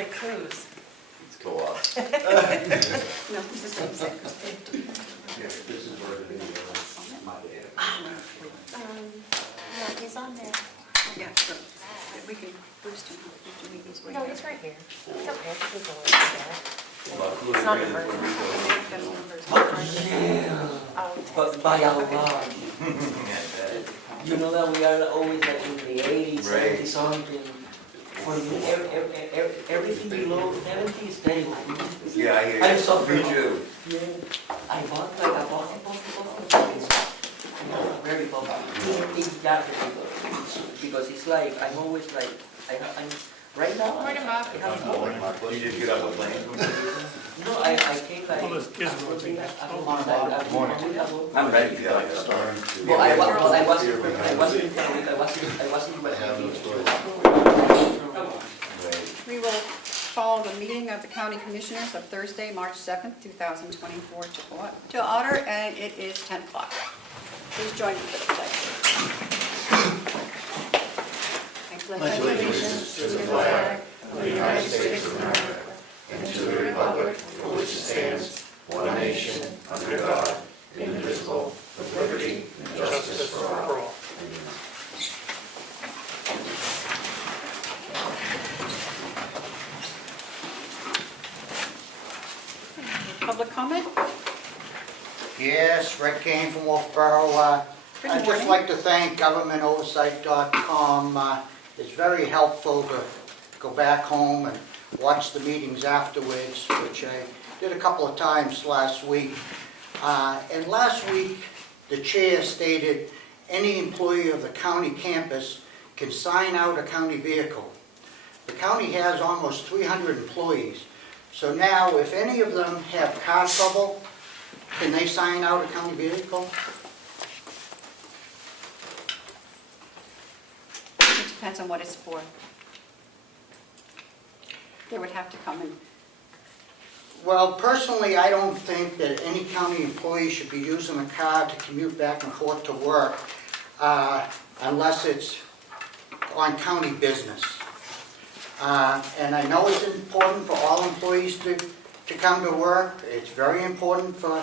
a cruise. It's co-op. No, this is what he said. This is where the video might No, he's on there. Yeah, so we can boost him. No, he's right here. It's okay. He's always there. It's not an But by our law, you know that we are always like in the 80s, 70 something. For me, everything below 70 is terrible for me. Yeah, I hear you. I'm suffering. Me too. Yeah, I bought like a bottle. Very popular. Because it's like, I'm always like, I'm right now. Morning, Bob. I have a You just get up a plane? No, I came like. Well, this gives them a thing. I'm ready. Yeah, I got start. Well, I wasn't We will call the meeting of the County Commissioners of Thursday, March 7th, 2024 to order, and it is 10 o'clock. Please join me for the pledge. Pledge allegiance to the flag of the United States of America and to the republic for which it stands, one nation, under God, indivisible, with liberty and justice for all. Public comment? Yes, Rick Kane from Wolfboro. Good I'd just morning. like to thank GovernmentOversite.com. It's very helpful to go back home and watch the meetings afterwards, which I did a couple of times last week. And last week, the chair stated any employee of the county campus can sign out a county vehicle. The county has almost 300 employees. So now, if any of them have car trouble, can they sign out a county vehicle? It depends on what it's for. They would have to come in. Well, personally, I don't think that any county employee should be using a car to commute back and forth to work unless it's on county business. And I know it's important for all employees to come to work. It's very important for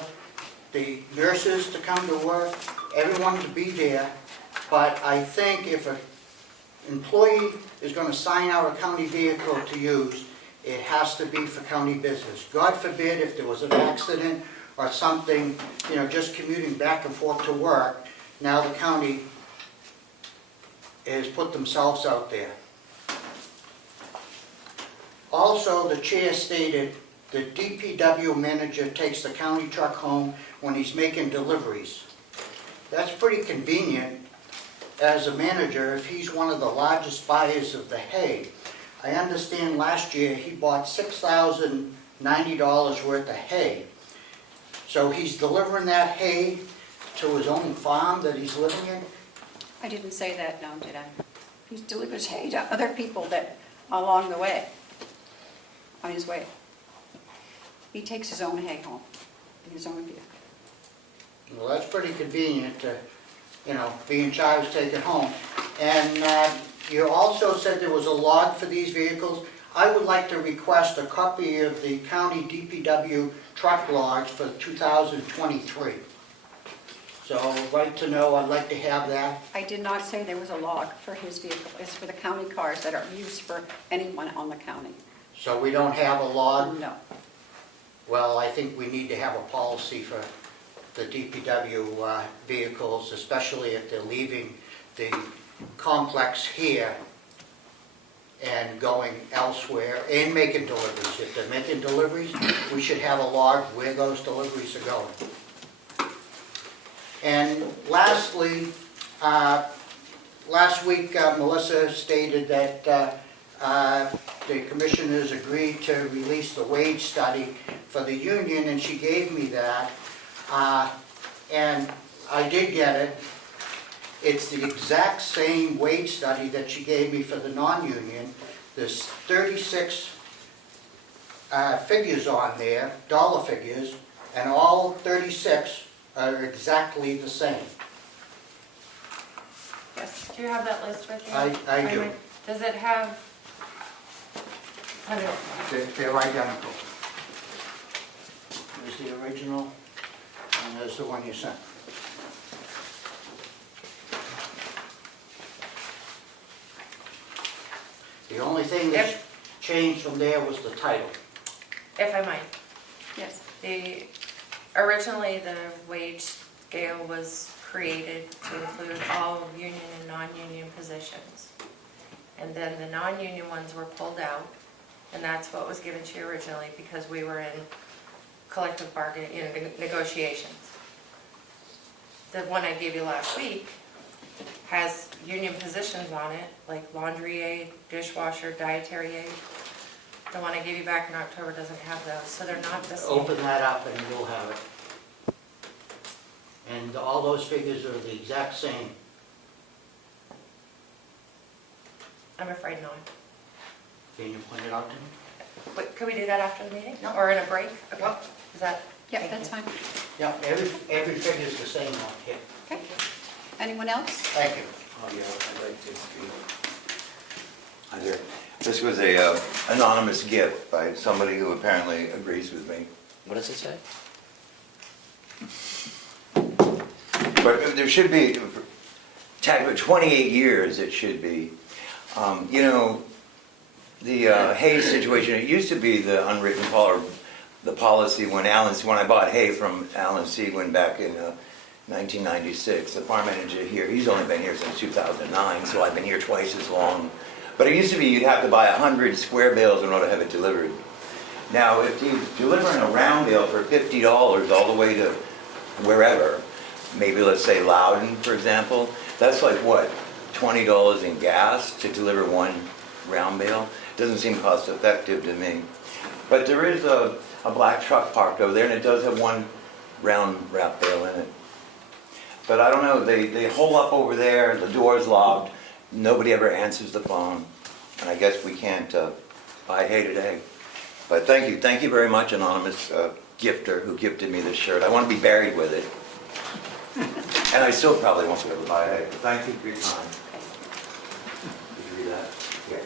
the nurses to come to work, everyone to be there. But I think if an employee is going to sign out a county vehicle to use, it has to be for county business. God forbid if there was an accident or something, just commuting back and forth to work, now the county has put themselves out there. Also, the chair stated the DPW manager takes the county truck home when he's making deliveries. That's pretty convenient as a manager if he's one of the largest buyers of the hay. I understand last year he bought $6,090 worth of hay. So he's delivering that hay to his own farm that he's living in? I didn't say that, no, did I? He delivers hay to other people that along the way, on his way. He takes his own hay home in his own vehicle. Well, that's pretty convenient to, be in charge, take it home. And you also said there was a log for these vehicles. I would like to request a copy of the county DPW truck logs for 2023. So, right to know, I'd like to have that. I did not say there was a log for his vehicle. It's for the county cars that are used for anyone on the county. So we don't have a log? No. Well, I think we need to have a policy for the DPW vehicles, especially if they're leaving the complex here and going elsewhere and making deliveries. If they're making deliveries, we should have a log where those deliveries are going. And lastly, last week Melissa stated that the commissioners agreed to release the wage study for the union, and she gave me that. And I did get it. It's the exact same wage study that she gave me for the non-union. There's 36 figures on there, dollar figures, and all 36 are exactly the same. Yes. Do you have that list with you? I do. Does it have I don't. They're identical. There's the original, and there's the one you sent. The only thing that's changed from there was the title. If I might, Yes. originally the wage scale was created to include all union and non-union positions. And then the non-union ones were pulled out, and that's what was given to you originally because we were in collective bargaining, negotiations. The one I gave you last week has union positions on it, like laundry aide, dishwasher, dietary aide. The one I gave you back in October doesn't have those, so they're not the same. Open that up and you'll have it. And all those figures are the exact same. I'm afraid not. Can you point it out to me? Wait, could we do that after the meeting? No. Or in a break? Okay. Yep. Is that? Yeah, thank that's you. fine. Yeah, every figure is the same one here. Okay. Anyone else? Thank you. Oh, yeah, I'd like to speak. Hi there. This was a anonymous gift by somebody who apparently agrees with me. What does it say? But there should be, 28 years it should be. You know, the hay situation, it used to be the unwritten the policy when I bought hay from Alan Seguin back in 1996. The farm manager here, he's only been here since 2009, so I've been here twice as long. But it used to be you'd have to buy 100 square bales in order to have it delivered. Now, if you deliver in a round bale for $50 all the way to wherever, maybe let's say Loudon, for example, that's like what, $20 in gas to deliver one round bale? Doesn't seem cost effective to me. But there is a black truck parked over there, and it does have one round wrap bale in it. But I don't know, they hole up over there, the door's locked, nobody ever answers the phone, and I guess we can't buy hay today. But thank you very much, anonymous gifter who gifted me this shirt. I want to be buried with it. And I still probably won't be able to buy hay. Thank you for your time. Did you read that? Yeah.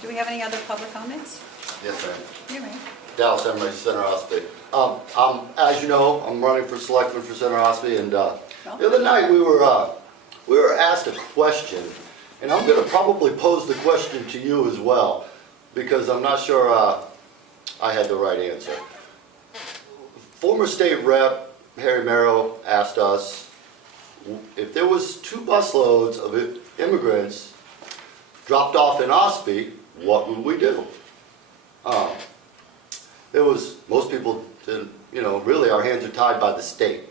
Do we have any other public comments? Yes, ma'am. You may. Dallas Emery, Center Ospey. As you know, I'm running for selectman for Center Ospey, and the other night we were asked a question, and I'm going to probably pose the question to you as well, because I'm not sure I had the right answer. Former state rep Harry Merrow asked us if there was 2 busloads of immigrants dropped off in Ospey, what would we do? Most people didn't, really our hands are tied by the state,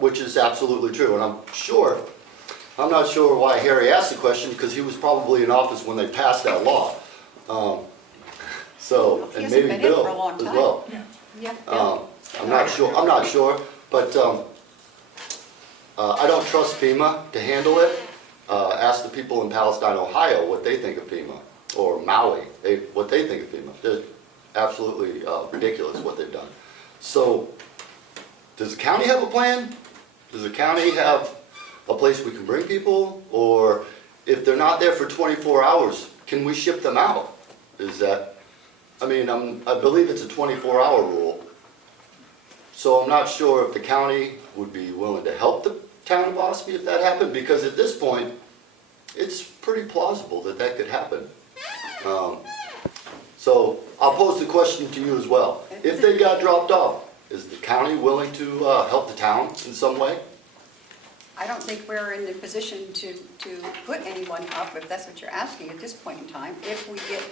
which is absolutely true. And I'm not sure why Harry asked the question, because he was probably in office when they passed that law. He And hasn't maybe been in Bill for a long as time. well. Yeah. Bill. I'm not sure, but I don't trust FEMA to handle it. Ask the people in Palestine, Ohio, what they think of FEMA, or Maui, what they think of FEMA. They're absolutely ridiculous what they've done. So, does the county have a plan? Does the county have a place we can bring people? Or if they're not there for 24 hours, can we ship them out? I believe it's a 24-hour rule. So I'm not sure if the county would be willing to help the town of Ospey if that happened, because at this point, it's pretty plausible that that could happen. So I'll pose the question to you as well. If they got dropped off, is the county willing to help the town in some way? I don't think we're in the position to put anyone up, if that's what you're asking at this point in time. If we get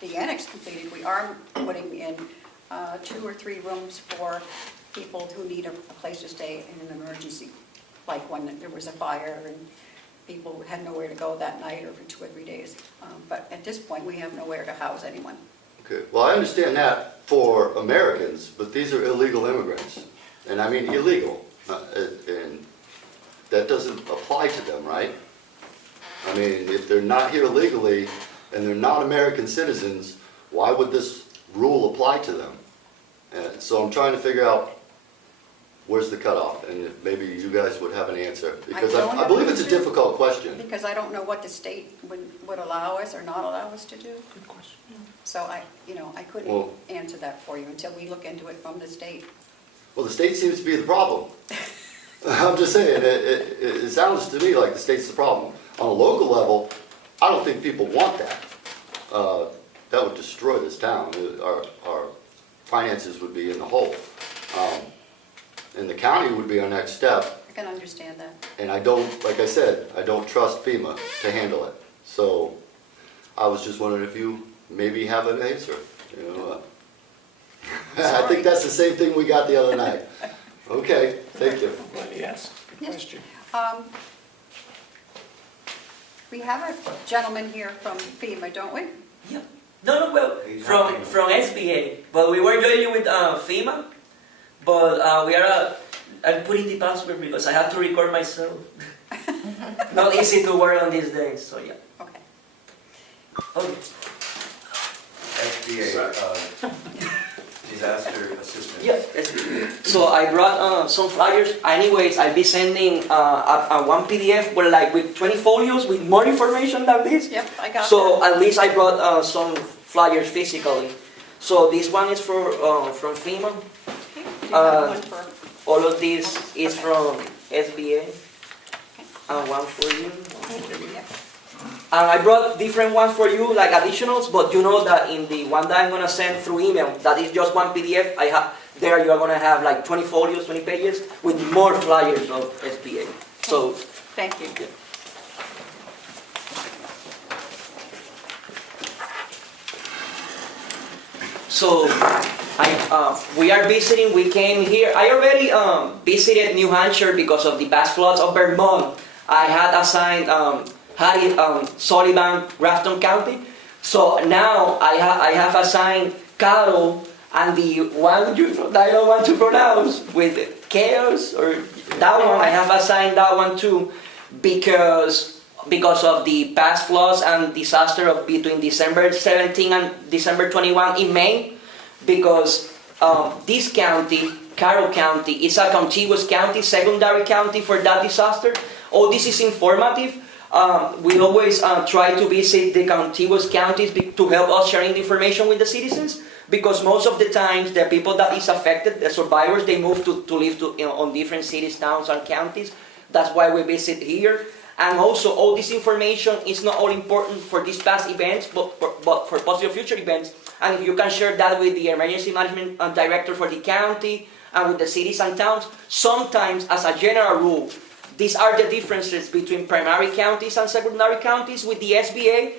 the annex completed, we are putting in 2 or 3 rooms for people who need a place to stay in an emergency, like when there was a fire and people had nowhere to go that night or for 2 or 3 days. But at this point, we have nowhere to house anyone. Okay, well, I understand that for Americans, but these are illegal immigrants. And I mean illegal, and that doesn't apply to them, right? I mean, if they're not here legally and they're not American citizens, why would this rule apply to them? And so I'm trying to figure out Where's the cutoff? And if maybe you guys would have an answer, because don't I have believe an it's a answer. difficult question. Because I don't know what the state would allow us or not allow us to do. Good question. So I couldn't Well- answer that for you until we look into it from the state. Well, the state seems to be the problem. I'm just saying, it sounds to me like the state's the problem. On a local level, I don't think people want that. That would destroy this town. Our finances would be in the hole. And the county would be our next step. I can understand that. And I don't, like I said, I don't trust FEMA to handle it. So I was just wondering if you maybe have an answer, you know? I think that's the same thing we got the other night. Okay, thank you. Let me ask a Yes. question. We have a gentleman here from FEMA, don't we? Yeah. No, well, He's from not FEMA. from SBA, but we were joining with FEMA, but we are. I'm putting the password because I have to record myself. Not easy to work on these days, so yeah. Okay. Okay. SBA, disaster assistance. Yeah. So I brought some flyers. Anyways, I'll be sending a one PDF with 20 folios with more information than this. Yep, I got So that. at least I brought some flyers physically. So this one is from FEMA. Okay. Do you have one for? All of this is from SBA. And one for you. Yeah. And I brought different ones for you, like additionals, but you know that in the one that I'm gonna send through email, that is just one PDF, there you are gonna have like 20 folios, 20 pages, with more flyers of SBA. So, Thank you. so we are visiting, we came here, I already visited New Hampshire because of the past floods of Vermont. I had assigned Harry Sullivan, Grafton County. So now I have assigned Carroll and the one that I don't want to pronounce with chaos or that one. I have assigned that one too because of the past floods and disaster of between December 17 and December 21 in Maine. Because this county, Carroll County, is a contiguous county, secondary county for that disaster. All this is informative. We always try to visit the contiguous counties to help us sharing the information with the citizens, because most of the times the people that is affected, the survivors, they move to live on different cities, towns, and counties. That's why we visit here. And also, all this information is not all important for these past events, but for possible future events. And if you can share that with the emergency management director for the county and with the cities and towns, sometimes, as a general rule, these are the differences between primary counties and secondary counties. With the SBA,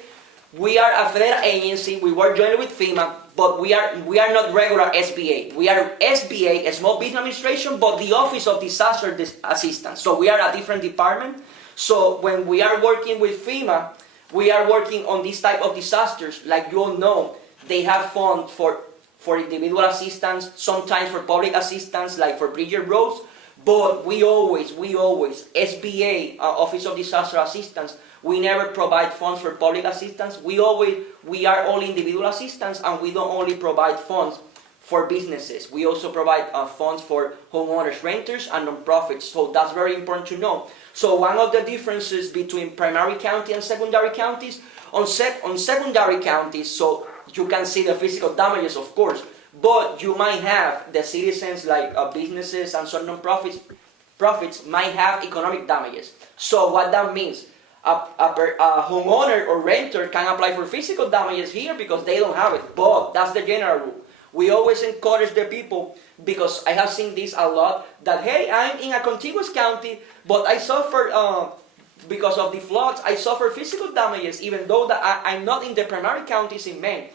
we are a federal agency. We work jointly with FEMA, but we are not regular SBA. We are SBA, a Small Business Administration, but the Office of Disaster Assistance. So we are a different department. So when we are working with FEMA, we are working on this type of disasters. Like you all know, they have funds for individual assistance, sometimes for public assistance, like for bridge and roads. But we always, SBA, Office of Disaster Assistance, we never provide funds for public assistance. We are all individual assistance, and we don't only provide funds for businesses. We also provide funds for homeowners, renters, and nonprofits. So that's very important to know. So one of the differences between primary county and secondary counties, on secondary counties, so you can see the physical damages, of course, but you might have the citizens, like businesses and some nonprofits, might have economic damages. So what that means, a homeowner or renter can apply for physical damages here because they don't have it, but that's the general rule. We always encourage the people, because I have seen this a lot, that hey, I'm in a contiguous county, but I suffered, because of the floods, I suffer physical damages, even though that I'm not in the primary counties in Maine.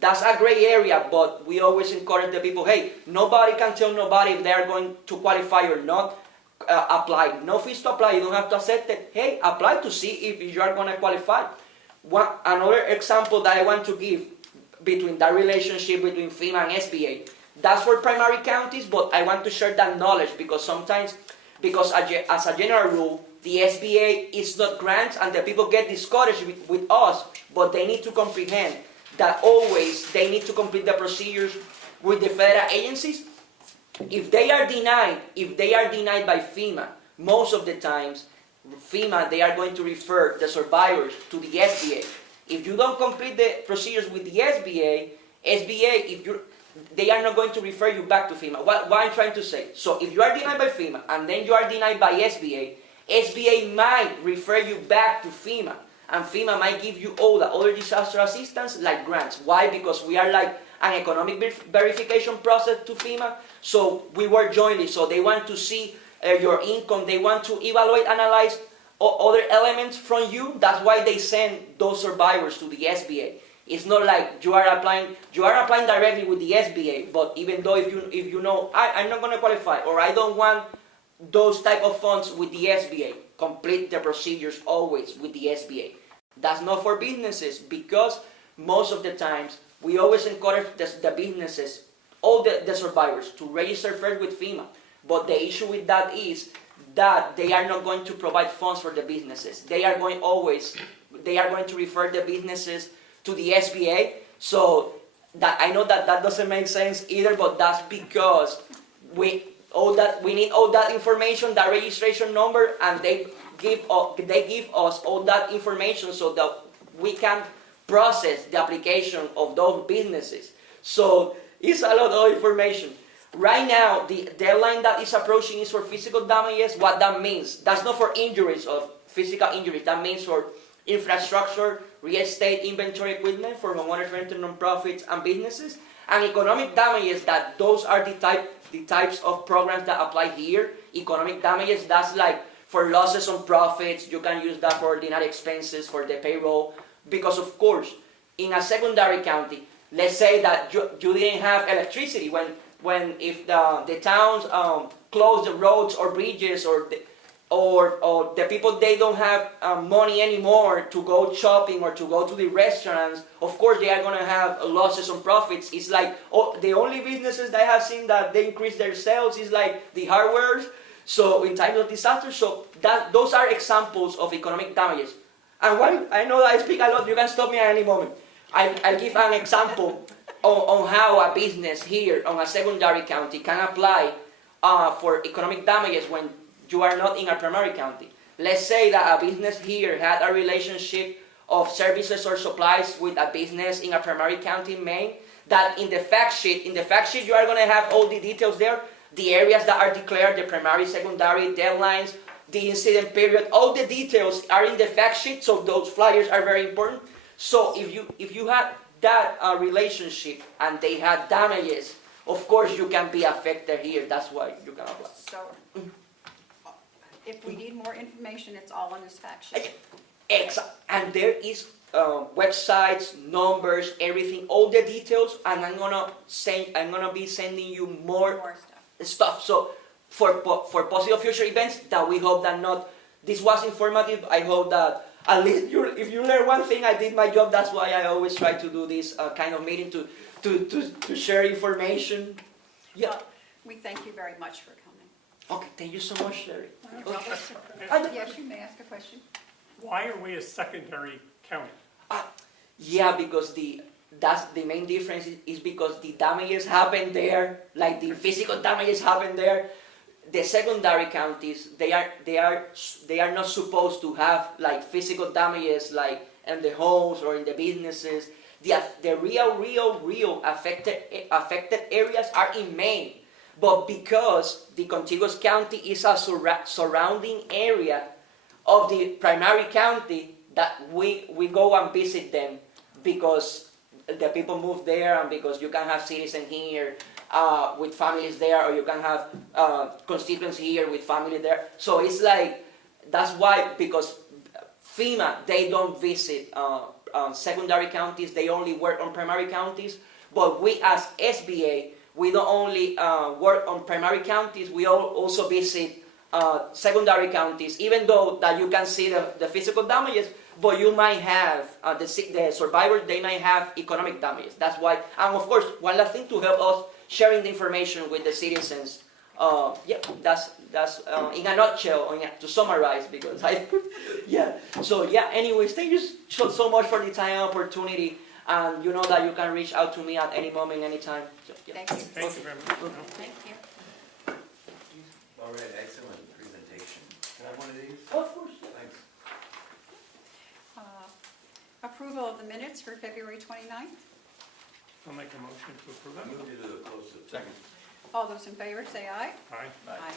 That's a gray area, but we always encourage the people, hey, nobody can tell nobody if they are going to qualify or not. Apply. No fees to apply. You don't have to accept it. Hey, apply to see if you are going to qualify. Another example that I want to give between that relationship between FEMA and SBA, that's for primary counties, but I want to share that knowledge because sometimes, as a general rule, the SBA is not grants and the people get discouraged with us, but they need to comprehend that always they need to complete the procedures with the federal agencies, if they are denied by FEMA, most of the times, FEMA, they are going to refer the survivors to the SBA. If you don't complete the procedures with the SBA, they are not going to refer you back to FEMA. What I'm trying to say, so if you are denied by FEMA and then you are denied by SBA, SBA might refer you back to FEMA, and FEMA might give you all the other disaster assistance like grants. Why? Because we are like an economic verification process to FEMA, so we work jointly, so they want to see your income, they want to evaluate, analyze other elements from you. That's why they send those survivors to the SBA. It's not like you are applying directly with the SBA, but even though if you know, I'm not going to qualify, or I don't want those type of funds with the SBA, complete the procedures always with the SBA. That's not for businesses, because most of the times we always encourage the businesses, all the survivors, to register first with FEMA. But the issue with that is that they are not going to provide funds for the businesses. They are going to refer the businesses to the SBA. So that I know that doesn't make sense either, but that's because we need all that information, that registration number, and they give us all that information so that we can process the application of those businesses. So it's a lot of information. Right now, the deadline that is approaching is for physical damages. What that means, that's not for injuries of physical injuries. That means for infrastructure, real estate, inventory, equipment for homeowners, renters, non-profits, and businesses. And economic damages, that those are the types of programs that apply here. Economic damages, that's like for losses on profits. You can use that for ordinary expenses, for the payroll. Because of course, in a secondary county, let's say that you didn't have electricity if the towns close the roads or bridges, or the people, they don't have money anymore to go shopping or to go to the restaurants. Of course, they are going to have losses on profits. It's like the only businesses that I have seen that they increase their sales is like the hardware. So in times of disaster, so those are examples of economic damages. And I know that I speak a lot. You can stop me at any moment. I'll give an example on how a business here on a secondary county can apply for economic damages when you are not in a primary county. Let's say that a business here had a relationship of services or supplies with a business in a primary county in Maine, that in the fact sheet you are going to have all the details there, the areas that are declared, the primary, secondary, deadlines, the incident period, all the details are in the fact sheet, so those flyers are very important. So if you had that relationship and they had damages, of course you can be affected here. That's why you can apply. So, if we need more information, it's all on this fact sheet. And there is websites, numbers, everything, all the details, and I'm gonna be sending you more stuff. So for possible future events that we hope that not. This was informative. I hope that at least if you learn one thing, I did my job. That's why I always try to do this kind of meeting to share information. Yeah. We thank you very much for coming. Okay. Thank you so much, Sherry. Yes, you may ask a question. Why are we a secondary county? Yeah, because that's the main difference is because the damages happen there, like the physical damages happen there. The secondary counties, they are not supposed to have like physical damages like in the homes or in the businesses. The real affected areas are in Maine, but because the contiguous county is a surrounding area of the primary county, that we go and visit them because the people move there, and because you can have citizens here with families there, or you can have constituents here with family there. So it's like, that's why, because FEMA, they don't visit secondary counties, they only work on primary counties. But we as SBA, we don't only work on primary counties, we also visit secondary counties, even though that you can see the physical damages, but you might have, the survivors, they might have economic damages. That's why, and of course, one last thing to help us sharing the information with the citizens. Yeah, that's in a nutshell, to summarize, because So yeah, anyways, thank you so much for the time and opportunity, and you know that you can reach out to me at any moment, anytime. So, yeah. Thank you. Thank you very much. Thank you. All right, excellent presentation. Can I have one of these? Of course, yeah. Thanks. Approval of the minutes for February 29th. I'll make a motion to approve I it. move you to the close of. Second. All those in favor, say aye. Aye.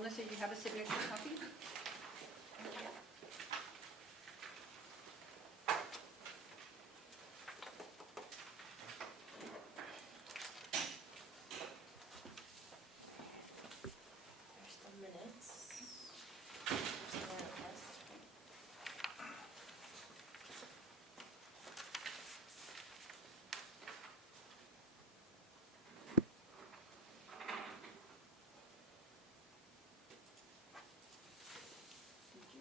Melissa, you have a signature copy? There's the minutes. There's the manifest. Thank you.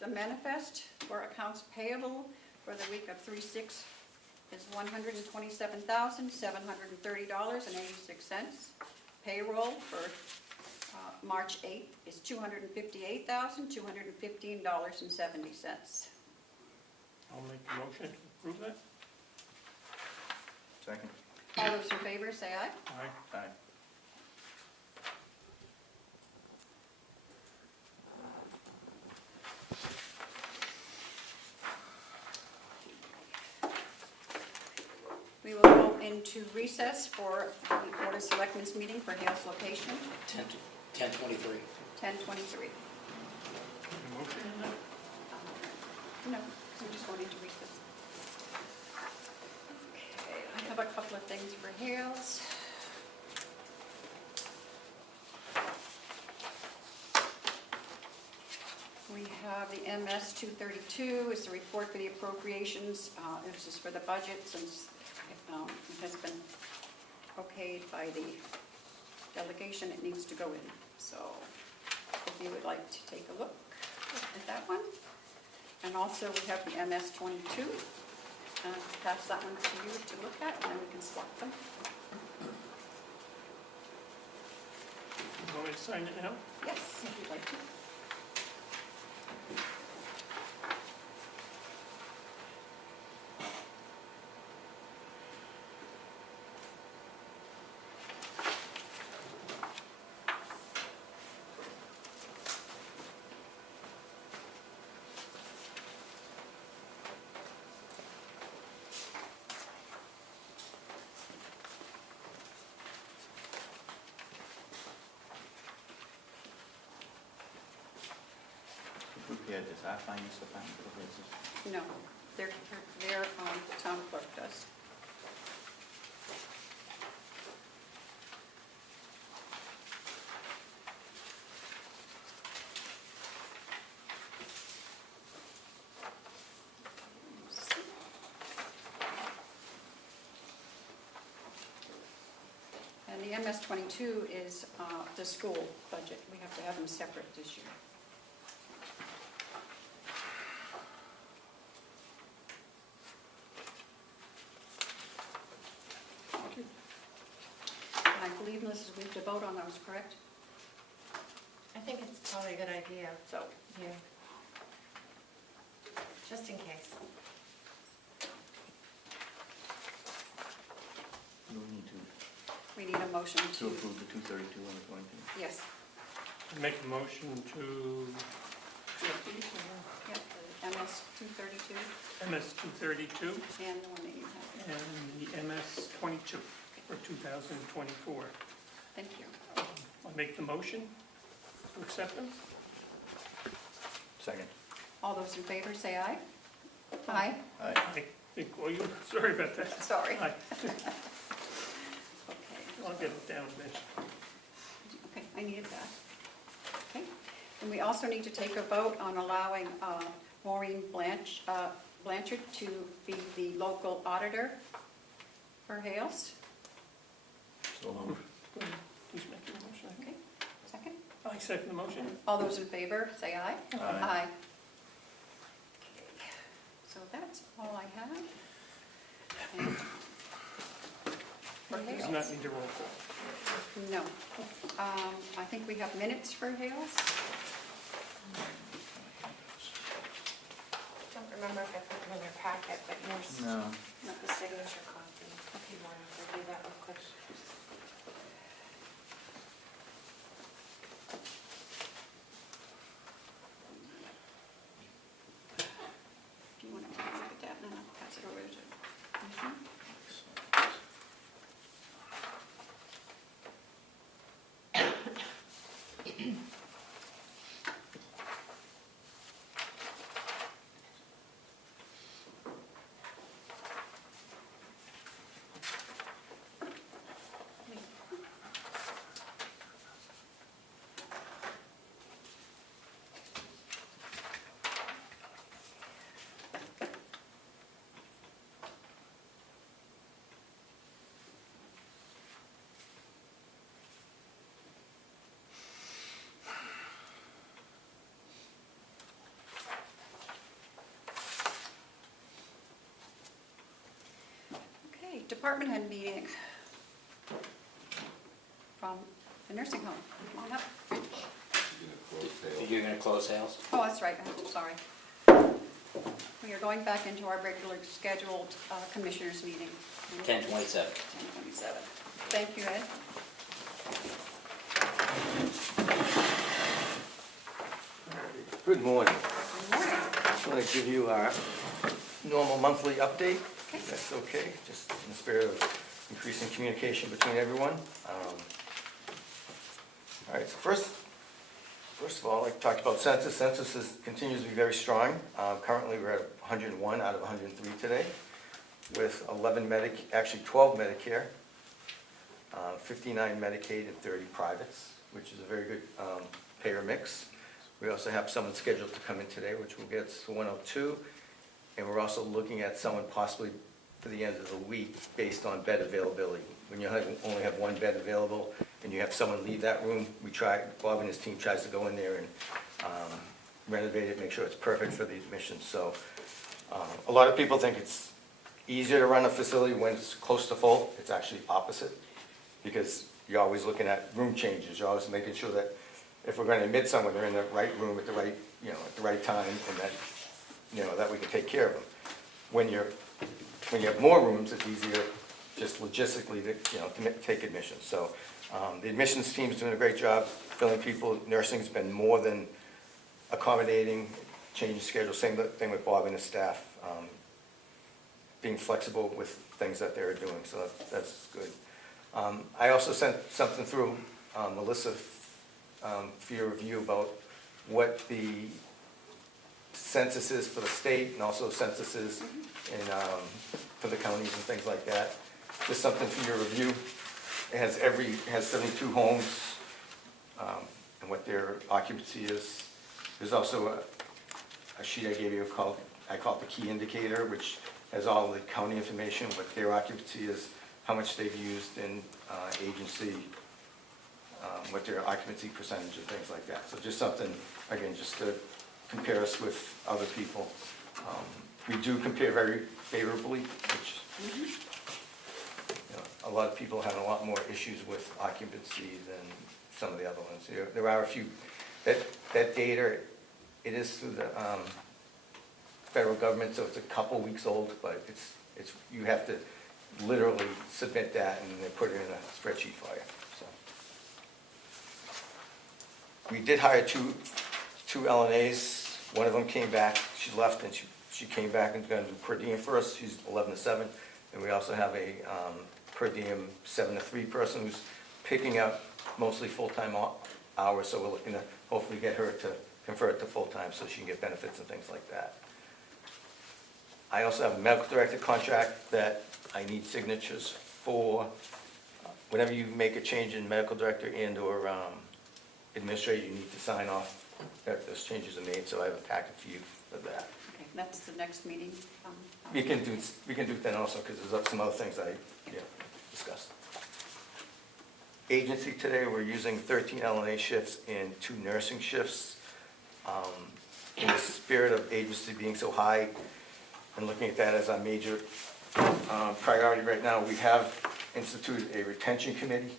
The manifest for accounts payable for the week of 3/6 is $127,730.86. Payroll for March 8th is $258,215.70. I'll make a motion to approve that. Second. All those in favor, say aye. Aye. Aye. We will go into recess for the Board of Selectmen's meeting for Hales location, 10:23. 10:23. Motion in that? No, we're just going into recess. Okay, I have a couple of things for Hales. We have the MS 232 is the report for the appropriations. This is for the budget since it has been okayed by the delegation. It needs to go in. So if you would like to take a look at that one. And also we have the MS 22. Pass that one to you to look at, and then we can swap them. You want me to sign it now? Yes, if you'd like to. Prepared this, I find this the final places. No, their town clerk does. And the MS 22 is the school budget. We have to have them separate this year. I believe, Melissa, we have to vote on those, correct? I think it's probably a good idea, So, yeah. Just in case. Do we need to we need a motion to, approve the 232 and the 22? yes, I make a motion to accept these, yep, the MS 232 MS 232 and the one that you have. and the MS 22 for 2024. Thank you. I make the motion to accept them. Second. All those in favor, say aye. Aye. Aye. I think, well, sorry about that. Sorry. Aye. Okay. I'll get it down, Mitch. Okay, I needed that. Okay, and we also need to take a vote on allowing Maureen Blanchard to be the local auditor for Hales. So moved. Please make your motion. Okay, second. I second the motion. All those in favor, say aye. Aye. So that's all I have. And for Does Hales? not need a roll call. No. I think we have minutes for Hales. Don't remember if I put them in your packet, but yours, No. not the signature copy. If you want to do that real quick. Do you want to take a look at that and then I'll pass it over to Commissioner? Okay, department head meeting from the nursing home. Come on up. You're gonna close sales? Oh, that's right, I'm sorry. We are going back into our regular scheduled commissioners meeting. 10:27. 10:27. Thank you, Ed. Good morning. Good morning. Just want to give you our normal monthly update, Okay. if that's okay, just in the spirit of increasing communication between everyone. All right, so first of all, like talked about census. Continues to be very strong. Currently, we're at 101 out of 103 today, with 12 Medicare, 59 Medicaid, and 30 privates, which is a very good payer mix. We also have someone scheduled to come in today, which will get to 102, and we're also looking at someone possibly for the end of the week based on bed availability. When you only have one bed available and you have someone leave that room, Bob and his team tries to go in there and renovate it, make sure it's perfect for the admissions. So a lot of people think it's easier to run a facility when it's close to full. It's actually opposite, because you're always looking at room changes. You're always making sure that if we're going to admit someone, they're in the right room at the right, at the right time, and that, that we can take care of them. When you have more rooms, it's easier just logistically to take admissions. So the admissions team's doing a great job filling people. Nursing's been more than accommodating, changing schedules. Same thing with Bob and his staff, being flexible with things that they're doing. So that's good. I also sent something through Melissa for your review about what the census is for the state and also censuses for the counties and things like that. Just something for your review. It has 72 homes and what their occupancy is. There's also a sheet I gave you I call it the key indicator, which has all the county information, what their occupancy is, how much they've used in agency, what their occupancy percentage and things like that. So just something, again, just to compare us with other people. We do compare very favorably, which a lot of people have a lot more issues with occupancy than some of the other ones. There are a few, that data, it is through the federal government, so it's a couple weeks old, but you have to literally submit that and they put it in a spreadsheet for you. So. We did hire two LNAs. One of them came back, she left, and she came back and is going to do per diem for us. She's 11 to 7. And we also have a per diem 7 to 3 person who's picking up mostly full-time hours, so we're looking to hopefully get her to convert to full-time so she can get benefits and things like that. I also have a medical director contract that I need signatures for. Whenever you make a change in medical director and or administrator, you need to sign off that those changes are made, so I have a packet for you for that. Okay. That's the next meeting. We can do that also, because there's some other things I discussed. Agency today, we're using 13 LNA shifts and 2 nursing shifts. In the spirit of agency being so high, and looking at that as our major priority right now, we have instituted a retention committee.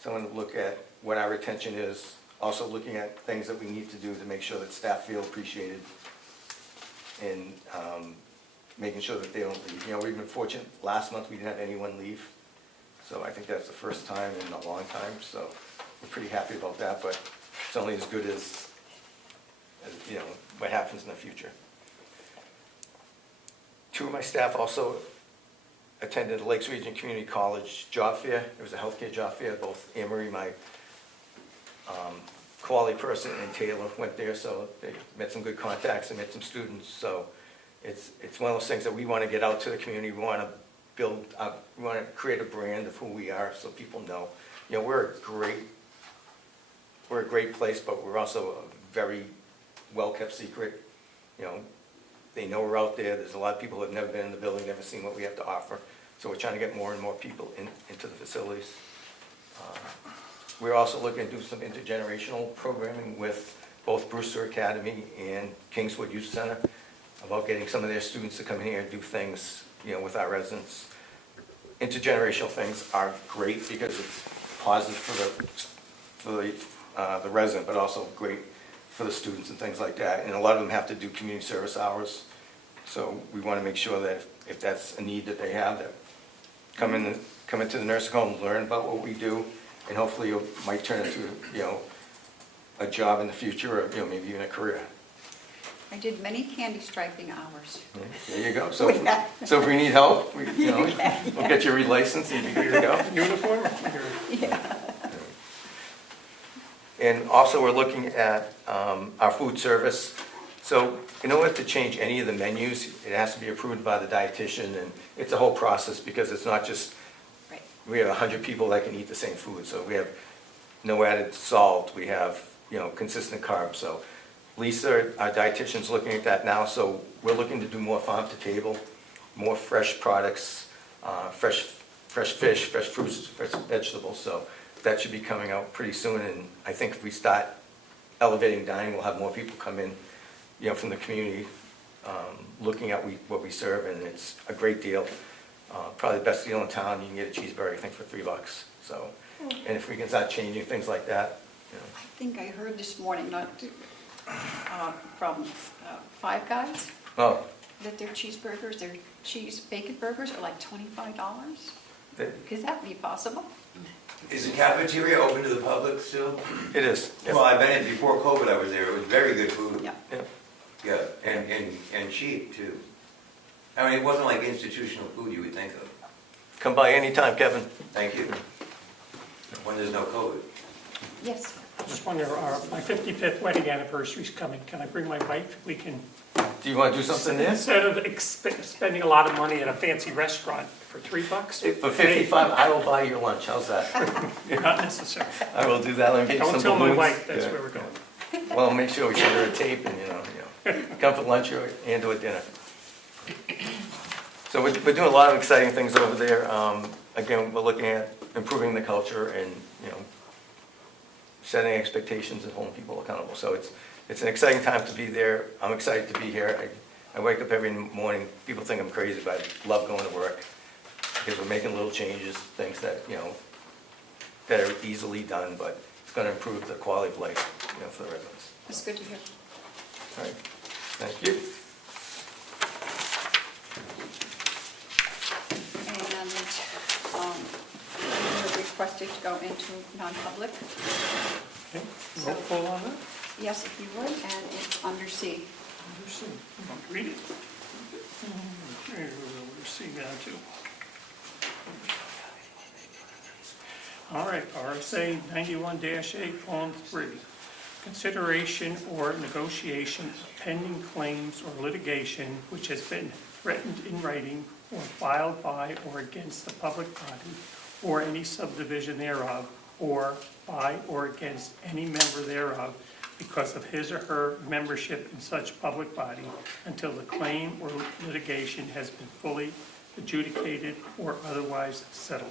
Someone to look at what our retention is, also looking at things that we need to do to make sure that staff feel appreciated, and making sure that they don't leave. You know, we've been fortunate, last month we didn't have anyone leave, so I think that's the first time in a long time, so we're pretty happy about that, but it's only as good as you know, what happens in the future. 2 of my staff also attended the Lakes Region Community College job fair. It was a healthcare job fair. Both Anne Marie, my quality person, and Taylor went there, so they met some good contacts and met some students. So it's one of those things that we want to get out to the community. We want to build, we want to create a brand of who we are, so people know. You know, we're a great place, but we're also a very well-kept secret. You know, they know we're out there. There's a lot of people who have never been in the building, never seen what we have to offer. So we're trying to get more and more people into the facilities. We're also looking to do some intergenerational programming with both Brewster Academy and Kingswood Youth Center about getting some of their students to come in here and do things, you know, with our residents. Intergenerational things are great because it's positive for the resident, but also great for the students and things like that. And a lot of them have to do community service hours. So we want to make sure that if that's a need that they have, that come into the nursing home, learn about what we do, and hopefully it might turn into, you know, a job in the future, or, you know, maybe even a career. I did many candy striping hours. There you go. So if we need help, we'll get you relicensed and you're good to go. Uniform? Yeah. And also, we're looking at our food service. So in order to change any of the menus, it has to be approved by the dietitian, and it's a whole process because it's not just, Right. we have 100 people that can eat the same food. So we have no added salt, we have, you know, consistent carbs. So Lisa, our dietitian's looking at that now, so we're looking to do more farm to table, more fresh products, fresh fish, fresh fruits, fresh vegetables. So that should be coming out pretty soon, and I think if we start elevating dining, we'll have more people come in, you know, from the community, looking at what we serve, and it's a great deal. Probably the best deal in town. You can get a cheeseburger, I think, for $3. So, and if we can start changing things like that, you know. I think I heard this morning, from Five Guys, Oh, that their cheeseburgers, their cheese bacon burgers are like $25. it Could that be possible? Is the cafeteria open to the public still? is. Yes. Well, I've been in before COVID, I was there. It was very good food. Yeah. Yeah, and cheap too. I mean, it wasn't like institutional food you would think of. Come by anytime, Kevin. Thank you. When there's no COVID. Yes. I just wonder, my 55th wedding anniversary is coming. Can I bring my wife? We can, Do you want to do something there? instead of spending a lot of money at a fancy restaurant for $3. For 55, I will buy your lunch. How's that? Not necessary. I will do that. Let me get you Don't some tell my balloons. wife that's Yeah. where we're going. Well, make sure we send her a tape and, you know, come for lunch and to a dinner. So we're doing a lot of exciting things over there. Again, we're looking at improving the culture and, you know, setting expectations and holding people accountable. So it's an exciting time to be there. I'm excited to be here. I wake up every morning, people think I'm crazy, but I love going to work because we're making little changes, things that, you know, that are easily done, but it's going to improve the quality of life, you know, for the residents. That's good to hear. All right, thank you. And you're requested to go into non-public. Okay, roll call on that? Yes, if you would, and it's under C. Under C. You want to read it? Okay, we'll see now too. All right, RSA 91-8, Column 3. Consideration or negotiation of pending claims or litigation which has been threatened in writing or filed by or against the public body or any subdivision thereof, or by or against any member thereof, because of his or her membership in such public body until the claim or litigation has been fully adjudicated or otherwise settled.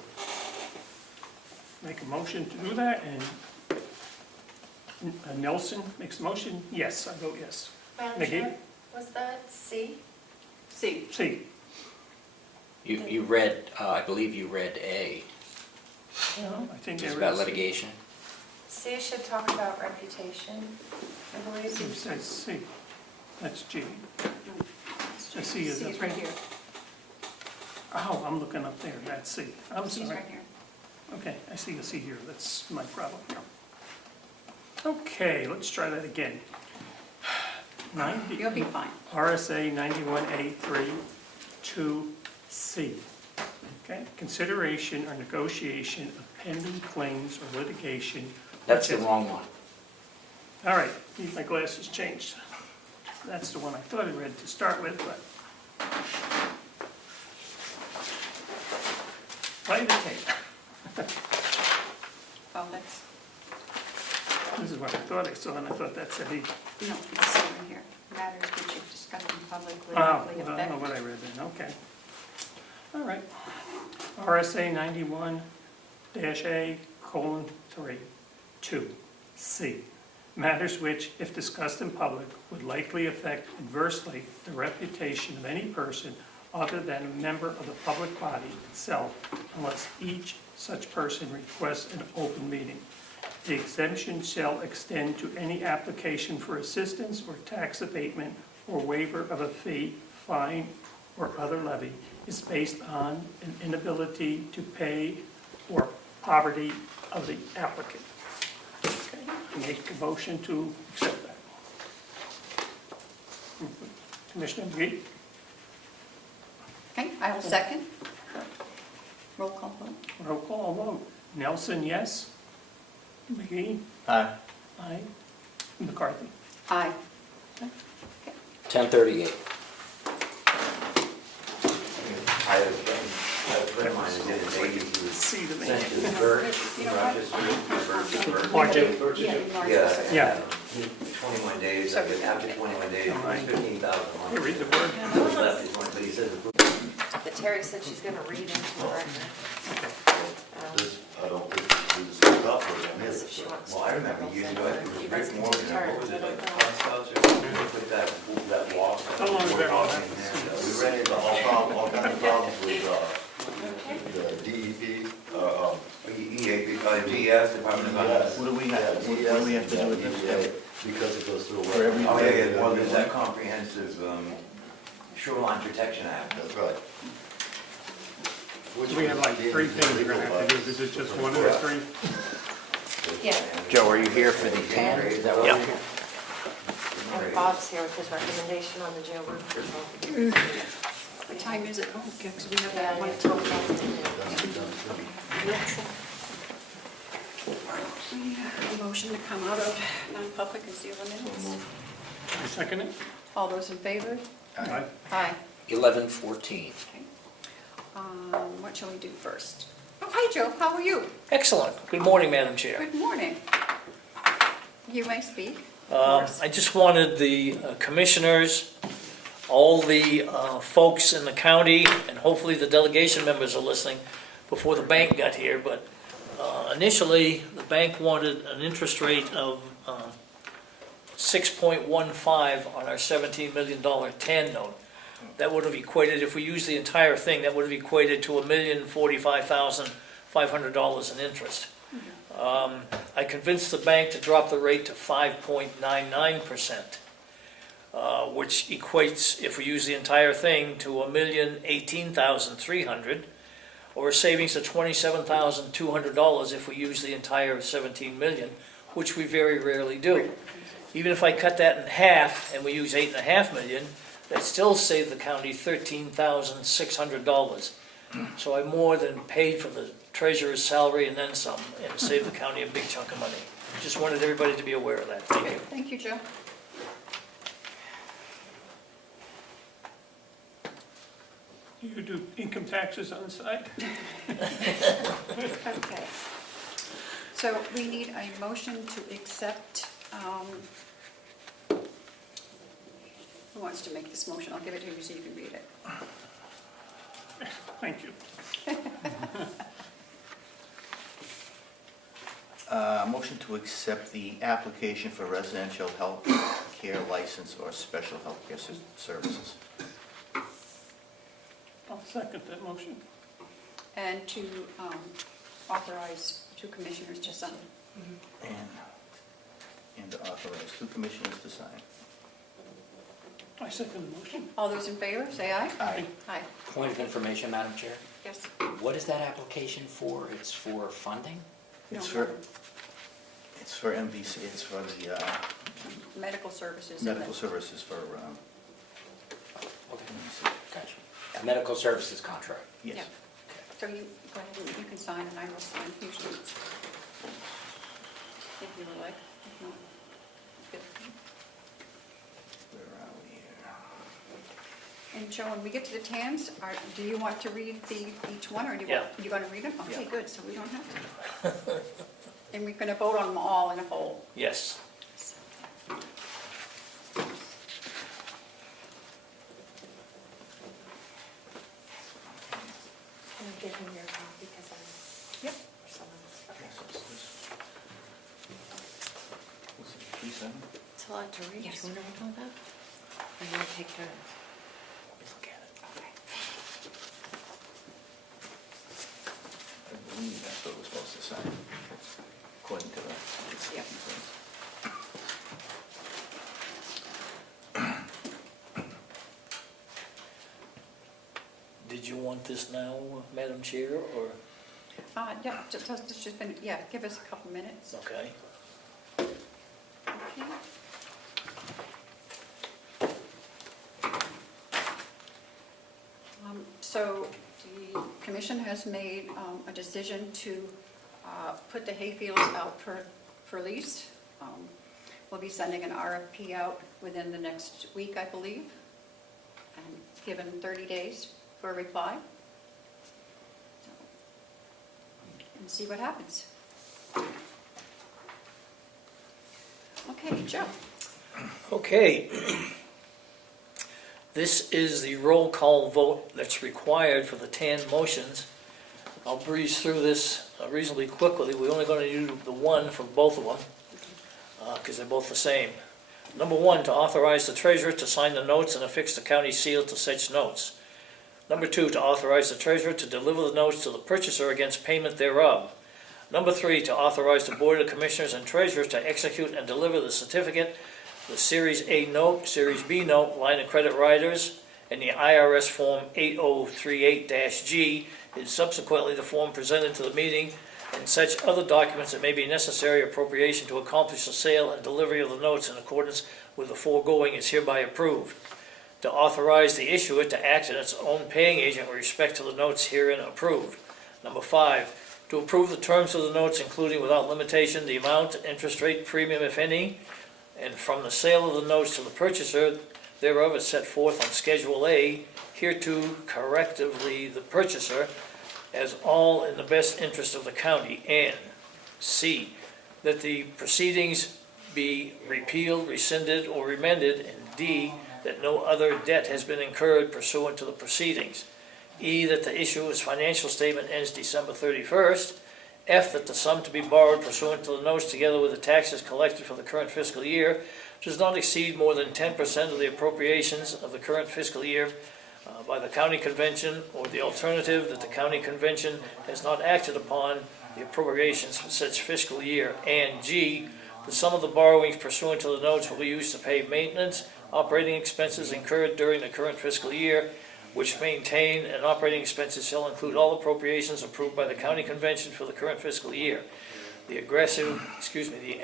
Make a motion to do that, and Nelson makes a motion. Yes, I vote yes. Madam Nikki? Chair, was that C? C. C. You read, I believe you read A. No, I think It's there about is. litigation. C should talk about reputation, I believe. It says C. That's G. I see C is is right here. Oh, I'm looking up there. That's C. I'm C is sorry. right here. Okay, I see the C here. That's my problem here. Okay, let's try that again. 90. You'll be fine. RSA 91A3 2C. Okay, consideration or negotiation of pending claims or litigation. That's the which is- wrong one. All right, need my glasses changed. That's the one I thought I read to start with, but. Play the tape. Oh, that's, This is what I thought I saw, and I thought that said he. no, it's C right here. Matters which if discussed in public would Oh, likely well, I don't know what I affect. read then, okay. All right. RSA 91-A:3, 2C. Matters which, if discussed in public, would likely affect adversely the reputation of any person other than a member of the public body itself, unless each such person requests an open meeting. The exemption shall extend to any application for assistance or tax abatement or waiver of a fee, fine, or other levy is based on an inability to pay or poverty of the applicant. Okay, I make a motion to accept that. Commissioner McGee? Okay, I will second. Roll call vote. Roll call vote. Nelson, yes? McGee? Aye. Aye. McCarthy? Aye. 1038. I have a friend of mine who did an 80, he was See the sent man. to Bert, You know what? Rochester, Bert. Margin? Yeah, enlarge Yeah, this. Yeah. 21 days, So I guess, after 21 days, All right. 15,000 a Here, month. read the word. He was left his one, but he says, But Terry said she's gonna read into the record. This, I don't think this is up or down If here. she wants well, I remember years ago, I think it He was Rick doesn't Morgan, take or what was it, turns. like Constance or something, who put that walk. How long has that all happened? We ran into all kinds of problems with, the DEP, EAP, GS, Department of Finance. What do we have, what do we have to do with this? because it goes through. For every- Oh, yeah, yeah, well, there's that comprehensive Shoreline Protection Act. That's right. We have like three things we're gonna have to do. Is it just one of the three? Yeah, Joe, are you here for the January, is that what we're here? and Bob's here with his recommendation on the jail roof result. What time is it? Oh, okay, so we have Yeah, that one. you told us. A motion to come out of non-public and seal the minutes. You second it? All those in favor? Aye. Aye. 1114. Okay. What shall we do first? Oh, hi, Joe, how are you? Excellent. Good morning, Madam Chair. Good morning. You may speak. Horace. I just wanted the commissioners, all the folks in the county, and hopefully the delegation members are listening before the bank got here, but initially, the bank wanted an interest rate of 6.15 on our $17 million TAN note. That would have equated, if we use the entire thing, that would have equated to $1,045,500 in interest. I convinced the bank to drop the rate to 5.99%, which equates, if we use the entire thing, to $1,018,300, or a savings of $27,200 if we use the entire 17 million, which we very rarely do. Even if I cut that in half and we use 8.5 million, that still saved the county $13,600. So I more than paid for the treasurer's salary and then some, and saved the county a big chunk of money. Just wanted everybody to be aware of that. Thank you. Thank you, Joe. You do income taxes on the side? Okay. So we need a motion to accept Who wants to make this motion? I'll give it to you so you can read it. Thank you. Motion to accept the application for residential health care license or special health care services. I'll second that motion. And to authorize two commissioners to sign. And to authorize two commissioners to sign. I second the motion. All those in favor, say aye. Aye. Aye. Point of information, Madam Chair. Yes. What is that application for? It's for funding? It's No, for MVC, it's for the medical services. medical services for, Okay, MVC. gotcha. A medical services contract. Yeah. Yes. So you, go ahead, and you can sign and I will sign. Usually it's, if you would like, if not. Good. Where are we here? And Joe, when we get to the TANs, do you want to read each one, or do you Yeah. want, you going to read them? Okay, Yeah. good, so we don't have to. And we're going to vote on them all in a whole. Yes. Can you give him your copy because I'm. Yep. for someone else? Okay, so it's this. What's it, P7? It's a lot to read. Yes. You want to read all that? Or you want to take turns? Look at it. Okay. I believe that's what we're supposed to sign, according to the. Yep. Did you want this now, Madam Chair, or, Yeah, just been, yeah, give us a couple minutes. okay? Okay. So the commission has made a decision to put the hayfields out for lease. We'll be sending an RFP out within the next week, I believe, and given 30 days for a reply. And see what happens. Okay, Joe. Okay. This is the roll call vote that's required for the 10 motions. I'll breeze through this reasonably quickly. We're only going to do the one for both of them, because they're both the same. Number 1, to authorize the treasurer to sign the notes and affix the county seal to such notes. Number 2, to authorize the treasurer to deliver the notes to the purchaser against payment thereof. Number 3, to authorize the Board of Commissioners and Treasurers to execute and deliver the certificate, the Series A note, Series B note, line of credit riders, and the IRS Form 8038-G is subsequently the form presented to the meeting, and such other documents that may be necessary appropriation to accomplish the sale and delivery of the notes in accordance with the foregoing is hereby approved. To authorize the issuer to act as its own paying agent with respect to the notes herein approved. Number 5, to approve the terms of the notes, including without limitation the amount, interest rate, premium, if any, and from the sale of the notes to the purchaser thereof is set forth on Schedule A, hereto correctively the purchaser, as all in the best interest of the county, and C, that the proceedings be repealed, rescinded, or amended, and D, that no other debt has been incurred pursuant to the proceedings. E, that the issuer's financial statement ends December 31st. F, that the sum to be borrowed pursuant to the notes together with the taxes collected for the current fiscal year does not exceed more than 10% of the appropriations of the current fiscal year by the county convention, or the alternative that the county convention has not acted upon the appropriations for such fiscal year. And G, the sum of the borrowings pursuant to the notes will be used to pay maintenance, operating expenses incurred during the current fiscal year, which maintain and operating expenses shall include all appropriations approved by the county convention for the current fiscal year. The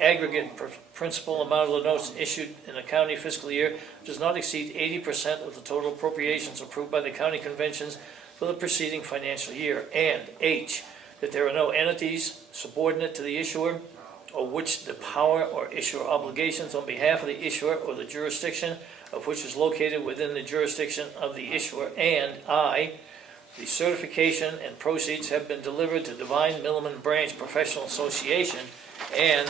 aggregate principal amount of the notes issued in the county fiscal year does not exceed 80% of the total appropriations approved by the county conventions for the preceding financial year. And H, that there are no entities subordinate to the issuer or which the power or issuer obligations on behalf of the issuer or the jurisdiction of which is located within the jurisdiction of the issuer. And I, the certification and proceeds have been delivered to Divine Milliman Branch Professional Association, and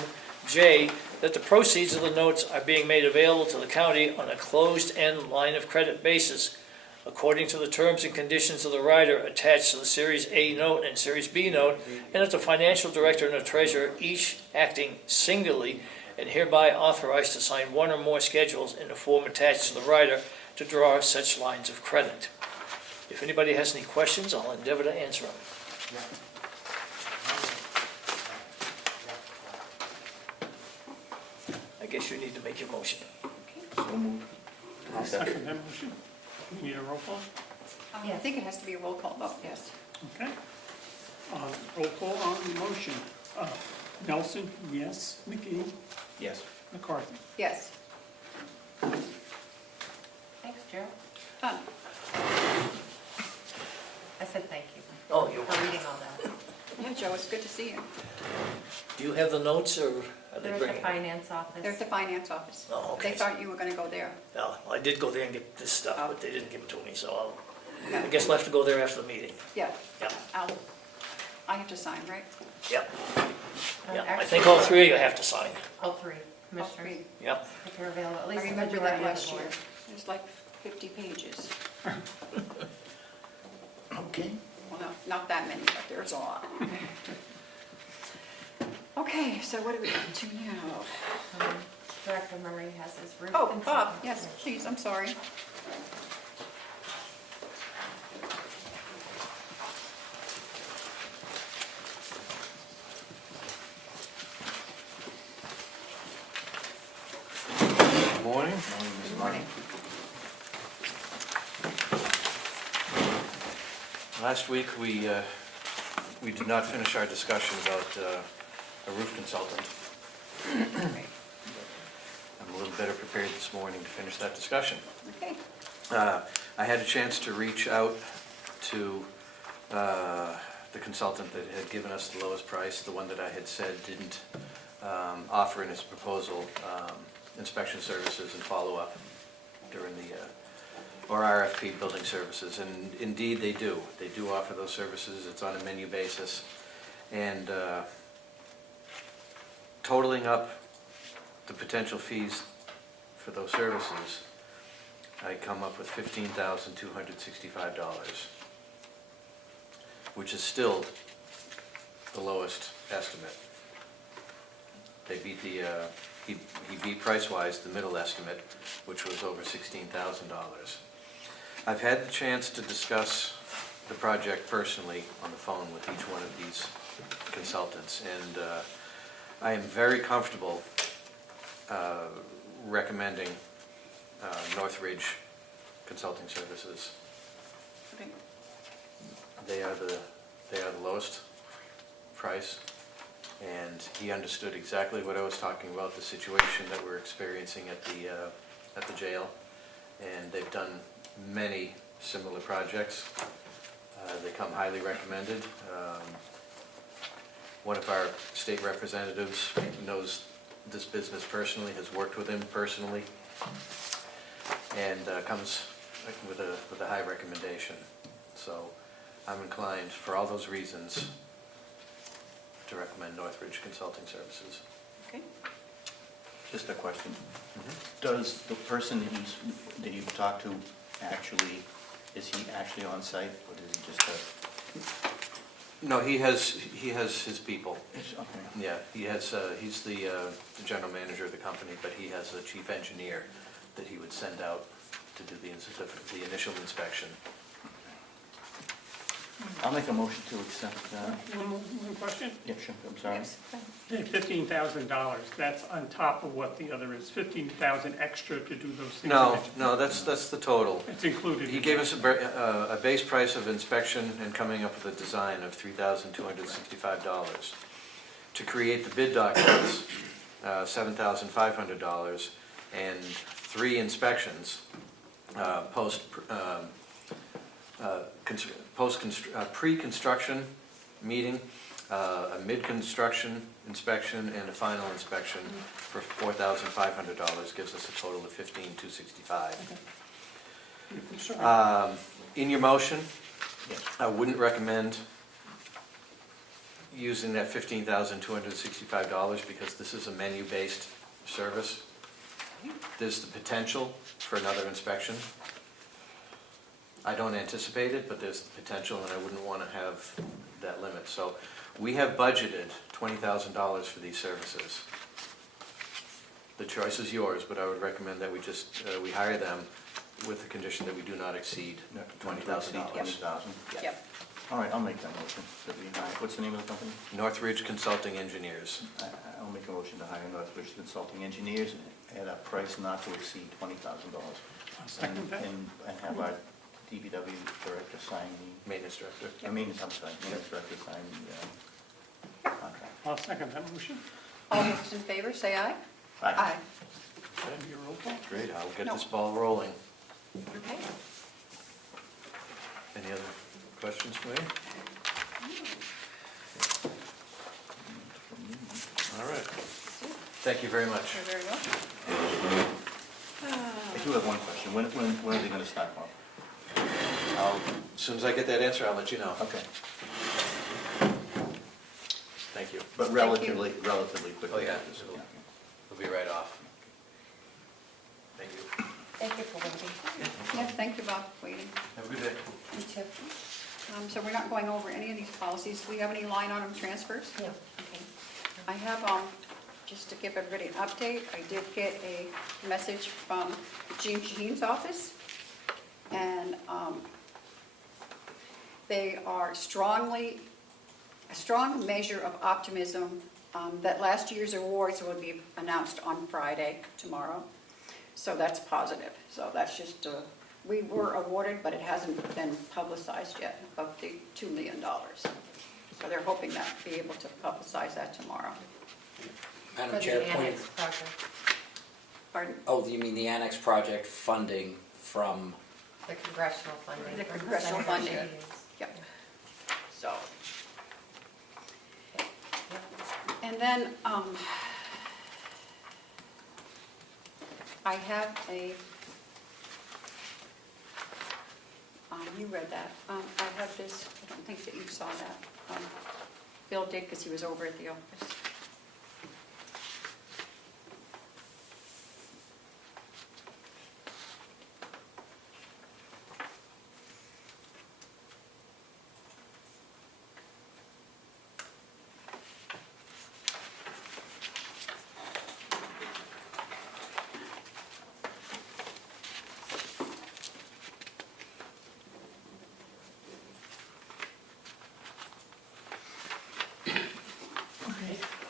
J, that the proceeds of the notes are being made available to the county on a closed-end line of credit basis, according to the terms and conditions of the rider attached to the Series A note and Series B note, and that the financial director and the treasurer, each acting singularly, and hereby authorized to sign one or more schedules in the form attached to the rider to draw such lines of credit. If anybody has any questions, I'll endeavor to answer them. I guess you need to make your motion. So moved. I'll second that motion. We need a roll call? I think it has to be a roll call vote, yes. Okay. Roll call on the motion. Nelson, yes. McGee, Yes. McCarthy. Yes. Thanks, Joe. Done. I said thank you Oh, you're for reading all that. Yeah, Joe, it's good to see you. Do you have the notes, or are they They're at the bringing them? finance office. They're at the finance office. Oh, okay. They thought you were gonna go there. No, I did go there and get this stuff, but they didn't give it to me, so Yeah. I guess we'll have to go there after the meeting. Yeah, Yeah, I have to sign, right? yeah, yeah. I Actually, think all three of you have to sign. all three All commissioners, three. Yep. if you're available, at I least the remember majority that of the last year. board. There's like 50 pages. Okay. Well, no, not that many, but there's a lot. Okay, so what are we up to now? Director Murray has his roof. Oh, consultant. Bob, yes, please, I'm sorry. Good morning. Good morning. Last week, we did not finish our discussion about a roof consultant. I'm a little better prepared this morning to finish that discussion. Okay, I had a chance to reach out to the consultant that had given us the lowest price, the one that I had said didn't offer in his proposal inspection services and follow-up during the, or RFP building services, and indeed they do. They do offer those services. It's on a menu basis. And totaling up the potential fees for those services, I come up with $15,265, which is still the lowest estimate. They beat the, he beat price-wise the middle estimate, which was over $16,000. I've had the chance to discuss the project personally on the phone with each one of these consultants, and I am very comfortable recommending Northridge Consulting Services. okay. They are the lowest price, and he understood exactly what I was talking about, the situation that we're experiencing at the jail, and they've done many similar projects. They come highly recommended. One of our state representatives knows this business personally, has worked with him personally, and comes with a high recommendation. So I'm inclined, for all those reasons, to recommend Northridge Consulting Services. Okay. Just a question. Does the person that you've talked to actually, is he actually on site, or is he just a? No, he has his people. Okay. Yeah, he's the general manager of the company, but he has a chief engineer that he would send out to do the initial inspection. I'll make a motion to accept, One question? yeah, sure, I'm sorry. Yes. $15,000, that's on top of what the other is, 15,000 extra to do those things? No, that's the total. It's included. He gave us a base price of inspection and coming up with a design of $3,265. To create the bid documents, $7,500, and 3 inspections, pre-construction meeting, a mid-construction inspection, and a final inspection for $4,500 gives us a total of $15,265. In your motion, Yes. I wouldn't recommend using that $15,265 because this is a menu-based service. There's the potential for another inspection. I don't anticipate it, but there's the potential, and I wouldn't want to have that limit. So we have budgeted $20,000 for these services. The choice is yours, but I would recommend that we hire them with the condition that we do not exceed $20,000. $20,000. Yep. All right, I'll make that motion. That we hire, what's the name of the company? Northridge Consulting Engineers. I'll make a motion to hire Northridge Consulting Engineers at a price not to exceed $20,000. I'll second that. And have our DPW director sign Maintenance director. maintenance director sign the contract. I'll second that motion. All those in favor, say aye. Aye. That'd be a roll call. Great, I'll get No. this ball rolling. Okay. Any other questions for me? All right. Thank you very much. You're very welcome. I do have one question. When are they gonna start up? As soon as I get that answer, I'll let you know. Okay, Thank you. but relatively quickly. Oh, yeah. Okay. We'll be right off. Thank you. Thank you for waiting. Yeah, thank you, Bob, for waiting. Have a good day. You too. So we're not going over any of these policies. Do we have any line item transfers? No. Okay. I have, just to give everybody an update, I did get a message from Jean Shaheen's office, and they are a strong measure of optimism that last year's awards will be announced on Friday, tomorrow. So that's positive. So that's just, we were awarded, but it hasn't been publicized yet, of the $2 million. So they're hoping that be able to publicize that tomorrow. Madam For the Chair, point, annex project, Pardon? oh, you mean the annex project funding from, the congressional funding. The from congressional Senator funding. Shaheen's. Yep. So. And then, I have a, you read that. I have this, I don't think that you saw that. Bill did because he was over at the office.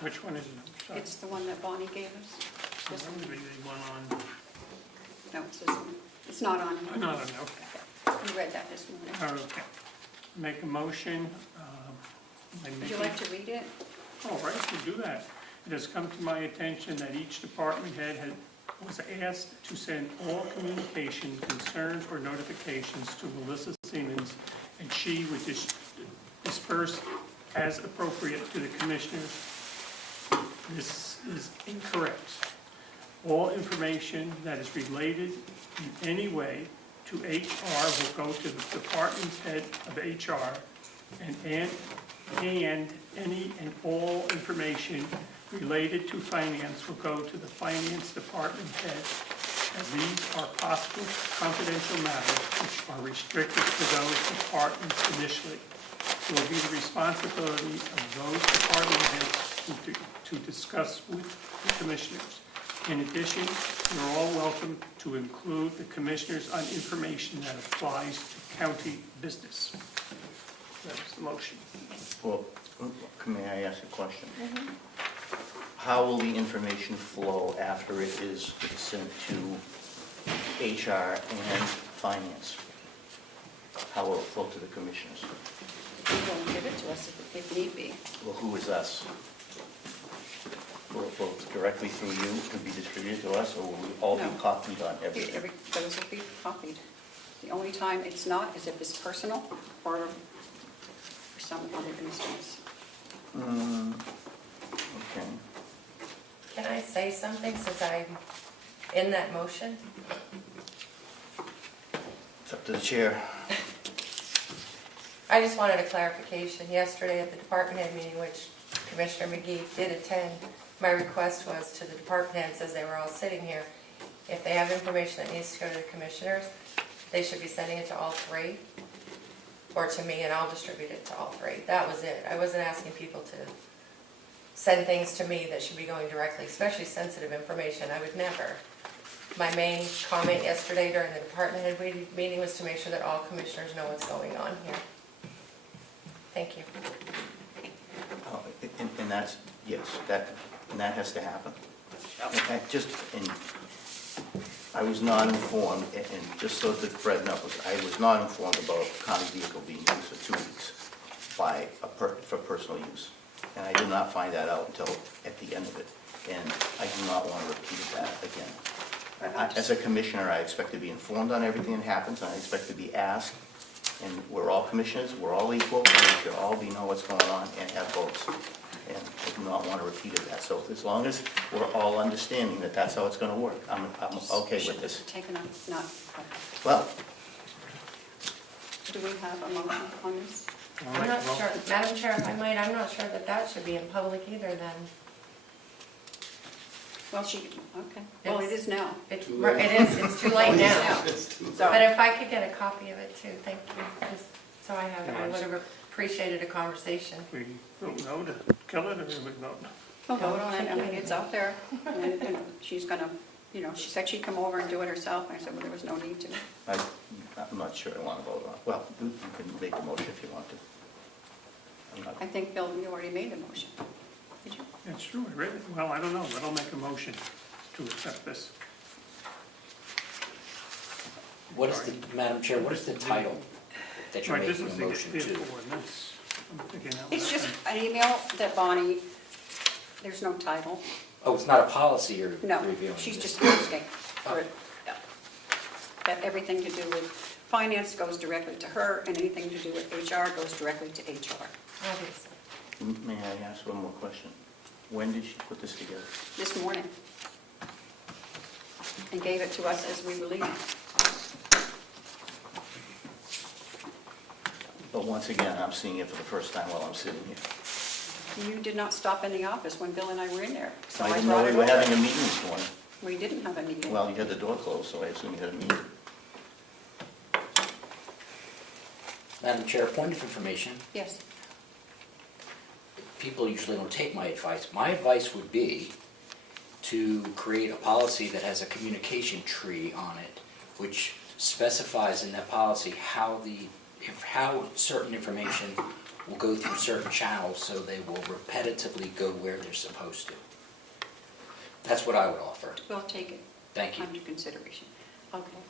Which one is it? I'm sorry. It's the one that Bonnie gave us. This That one? would be the one on, No, it's this one. It's not on here. no, okay. You read that this morning. Okay. Make a motion. Would you like to read it? All right, we'll do that. It has come to my attention that each department head was asked to send all communication, concerns, or notifications to Melissa Siemens, and she would disperse as appropriate to the commissioners. This is incorrect. All information that is related in any way to HR will go to the department head of HR, and any and all information related to finance will go to the finance department head, as these are possible confidential matters which are restricted to those departments initially. It will be the responsibility of those department heads to discuss with the commissioners. In addition, you're all welcome to include the commissioners on information that applies to county business. That is the motion. Well, may I ask a question? How will the information flow after it is sent to HR and finance? How will it flow to the commissioners? You will give it to us if need be. Well, who is us? Will it flow directly through you to be distributed to us, or will we all be No. copied on everything? Those will be copied. The only time it's not is if it's personal or for some other instance. Okay. Can I say something since I'm in that motion? It's up to the chair. I just wanted a clarification. Yesterday at the department head meeting, which Commissioner McGee did attend, my request was to the department heads, as they were all sitting here, if they have information that needs to go to the commissioners, they should be sending it to all three, or to me, and I'll distribute it to all three. That was it. I wasn't asking people to send things to me that should be going directly, especially sensitive information. I would never. My main comment yesterday during the department head meeting was to make sure that all commissioners know what's going on here. Thank you. And that's, yes, that has to happen. And I was not informed, and just so that Fred knows, I was not informed about county vehicle being used for 2 weeks for personal use. And I did not find that out until at the end of it. And I do not want to repeat that again. As a commissioner, I expect to be informed on everything that happens, and I expect to be asked. And we're all commissioners, we're all equal, and we should all know what's going on and have votes. And I do not want to repeat that. So as long as we're all understanding that that's how it's going to work, I'm okay with this. Taken up, not, Well, do we have a motion on this? I'm not sure, Madam Chair, if I might, I'm not sure that that should be in public either then. Well, okay. Well, it is now. It's too late now. So, But if I could get a copy of it too, thank you. Just so I have it, I would have appreciated a conversation. We vote no to kill it, or we vote no? we'll vote on it. I mean, it's out there. And she's gonna, she said she'd come over and do it herself. And I said, well, there was no need to. I'm not sure I want to vote on it. Well, you can make a motion if you want to. I'm not. I think, Bill, you already made the motion. Did you? That's true, I read it. Well, I don't know, but I'll make a motion to accept this. What is the, Madam Chair, what is the title that you're Right, this making is a the motion to? vehicle ordinance. I'm thinking out It's loud. just an email that Bonnie, there's no title. Oh, it's not a policy you're No, reviewing? she's just asking for it. Yeah. That everything to do with finance goes directly to her, and anything to do with HR goes directly to HR. Obviously. May I ask one more question? When did she put this together? This morning. And gave it to us as we were leaving. But once again, I'm seeing it for the first time while I'm sitting here. You did not stop in the office when Bill and I were in there. So I didn't brought know we it were over. having a meeting this morning. We didn't have a meeting. Well, you had the door closed, so I assume you had a meeting. Madam Chair, point of information. Yes. People usually don't take my advice. My advice would be to create a policy that has a communication tree on it, which specifies in that policy how certain information will go through certain channels so they will repetitively go where they're supposed to. That's what I would offer. We'll take it Thank you. under consideration. Okay.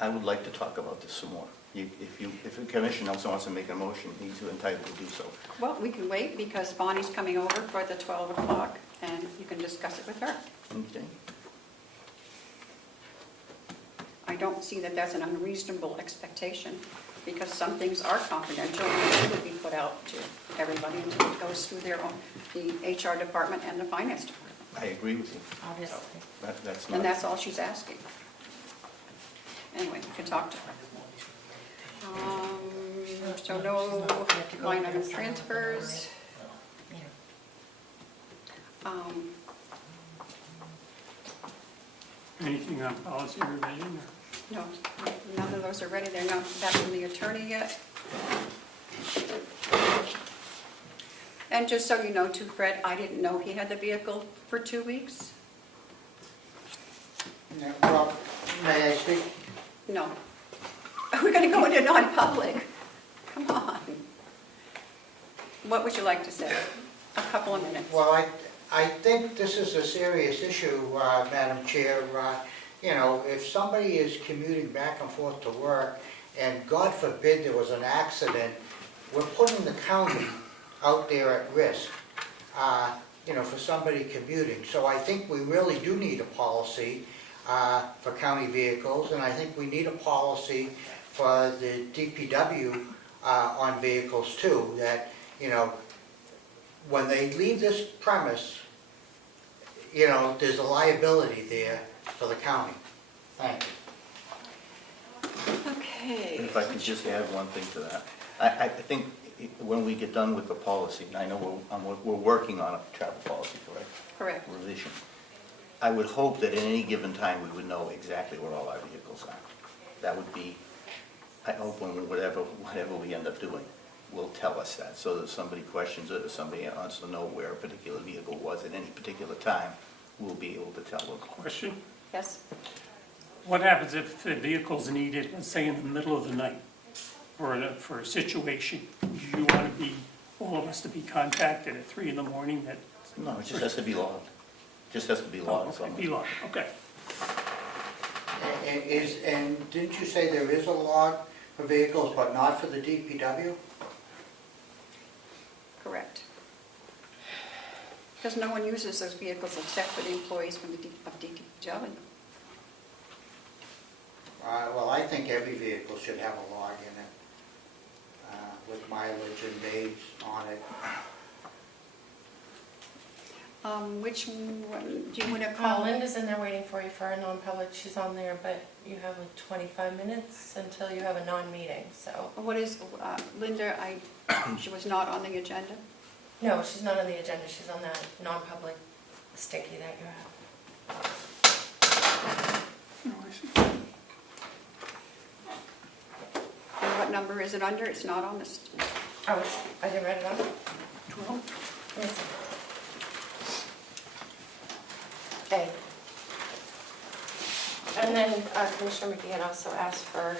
I would like to talk about this some more. If the commission also wants to make a motion, he's entitled to do so. Well, we can wait because Bonnie's coming over for the 12 o'clock and you can discuss it with her. Okay. I don't see that that's an unreasonable expectation because some things are confidential and shouldn't be put out to everybody until it goes through the HR department and the finance department. I agree with you. Obviously. That's not. And that's all she's asking. Anyway, you can talk to her. So no line item transfers. Anything on policy revision? No, none of those are ready. They're not back from the attorney yet. And just so you know too, Fred, I didn't know he had the vehicle for 2 weeks. Yeah, well, may I speak? No. We're going to go into non-public. Come on. What would you like to say? A couple of minutes. Well, I think this is a serious issue, Madam Chair. If somebody is commuting back and forth to work, and God forbid there was an accident, we're putting the county out there at risk, for somebody commuting. So I think we really do need a policy for county vehicles, and I think we need a policy for the DPW on vehicles too, that, when they leave this premise, there's a liability there for the county. Thank you. Okay. If I could just add one thing to that. I think when we get done with the policy, and I know we're working on a travel policy, correct? Correct. Revision. I would hope that at any given time, we would know exactly where all our vehicles are. That would be, I hope when whatever we end up doing will tell us that, so that if somebody questions it, or somebody wants to know where a particular vehicle was at any particular time, we'll be able to tell them. Question? Yes? What happens if the vehicle's needed, let's say in the middle of the night, for a situation? Do you want to be, all of us to be contacted at 3 in the morning that? No, it just has to be logged. Just has to be logged Okay, somewhere. be logged, okay. And didn't you say there is a log for vehicles, but not for the DPW? Correct. Because no one uses those vehicles except for the employees from the DPW. Well, I think every vehicle should have a log in it, with mileage and days on it. Which one, do you want to call? Linda's in there waiting for you for a non-public, she's on there, but you have like 25 minutes until you have a non-meeting, so. What is, Linda, she was not on the agenda? No, she's not on the agenda, she's on that non-public sticky that you have. No, I see. And what number is it under? It's not on this. Oh, I didn't write it on? 12? Yes. A. And then Commissioner McGee had also asked for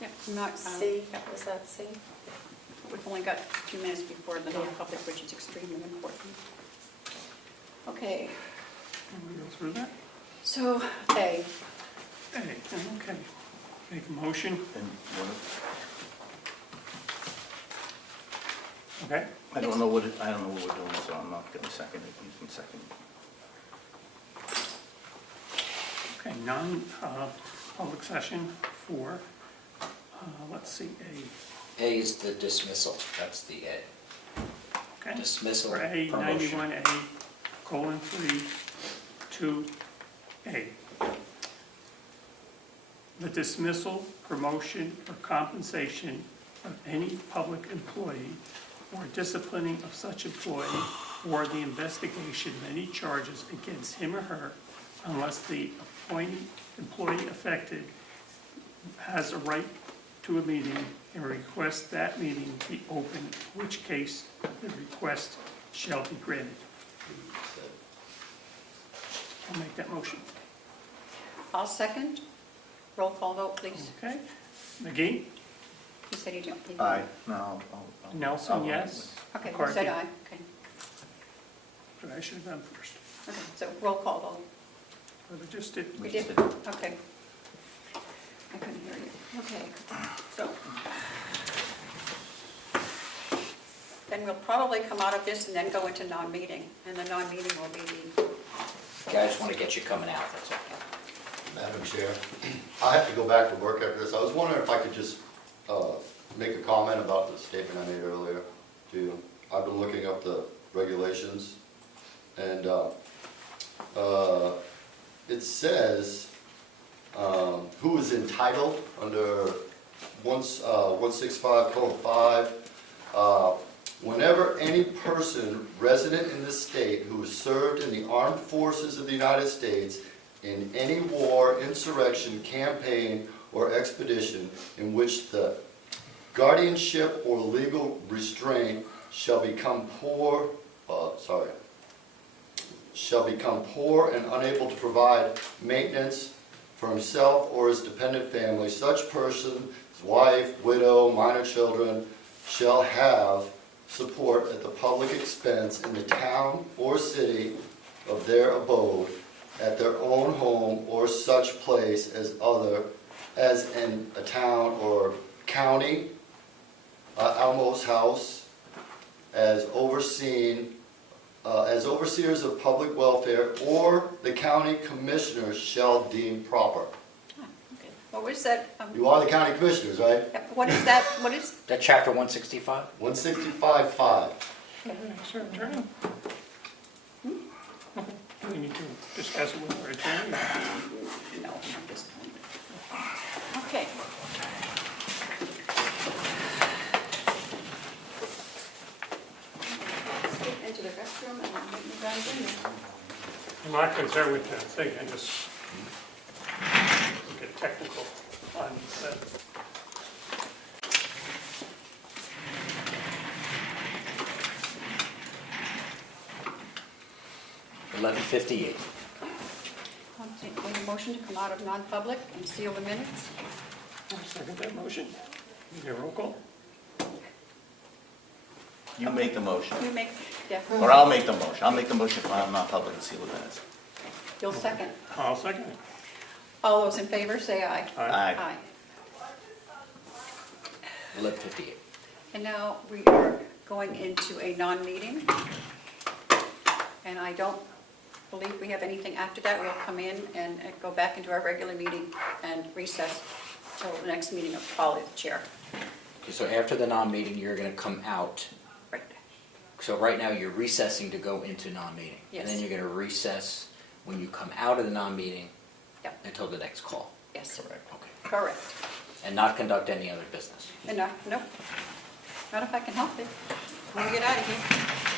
Yeah, not, C, was that C? we've only got 2 minutes before the non-public, which is extremely important. Okay, Can we go through that? so A, Hey, okay. Make a motion, And okay? I don't know what we're doing, so I'm not going to second it. You can second it. Okay, non-public session for, let's see, A is the dismissal, that's the A. okay? Dismissal, For A, promotion. 91A:3, 2A. The dismissal, promotion, or compensation of any public employee or disciplining of such employee or the investigation of any charges against him or her unless the employee affected has a right to a meeting and requests that meeting be open, in which case the request shall be granted. I'll make that motion. I'll second. Roll call vote, please. Okay? McGee? You said you don't. Aye. No. Nelson, yes? Okay, you McCarthy? said aye. Okay. I should have done first. Okay, so roll call vote. But I just did. We did? Okay. I couldn't hear you. Okay, so. Then we'll probably come out of this and then go into non-meeting, and the non-meeting will be the, Yeah, I just want to get you coming out, that's all. Madam Chair, I have to go back to work after this. I was wondering if I could just make a comment about the statement I made earlier to you. I've been looking up the regulations, and it says who is entitled under 165:5. Whenever any person resident in this state who has served in the armed forces of the United States in any war, insurrection, campaign, or expedition in which the guardianship or legal restraint shall become poor and unable to provide maintenance for himself or his dependent family, such person, his wife, widow, minor children, shall have support at the public expense in the town or city of their abode, at their own home or such place as in a town or county, almost house, as overseers of public welfare, or the county commissioners shall deem proper. what was that? You are the county commissioners, right? What is that, what is, That chapter 165? 165:5. Sir, attorney? Do we need to discuss it with our attorney? no, at this point. Okay. I'm not concerned with that thing, I just get technical on that. $11:58. Need a motion to come out of non-public and seal the minutes? I'll second that motion. Need a roll call? You make the motion, You make, yeah, or I'll make the motion. I'll make the motion if I'm not public and seal the minutes. you'll second. I'll second it. All those in favor, say aye. Aye. 11:58. And now we are going into a non-meeting. And I don't believe we have anything after that. We'll come in and go back into our regular meeting and recess till the next meeting of Polly, the chair. Okay, so after the non-meeting, you're gonna come out. Right. So right now, you're recessing to go into non-meeting. Yes. And then you're gonna recess when you come out of the non-meeting Yep. until the next call. Yes, Correct. Okay. correct. And not conduct any other business. And no, not if I can help it. Want to get out of here.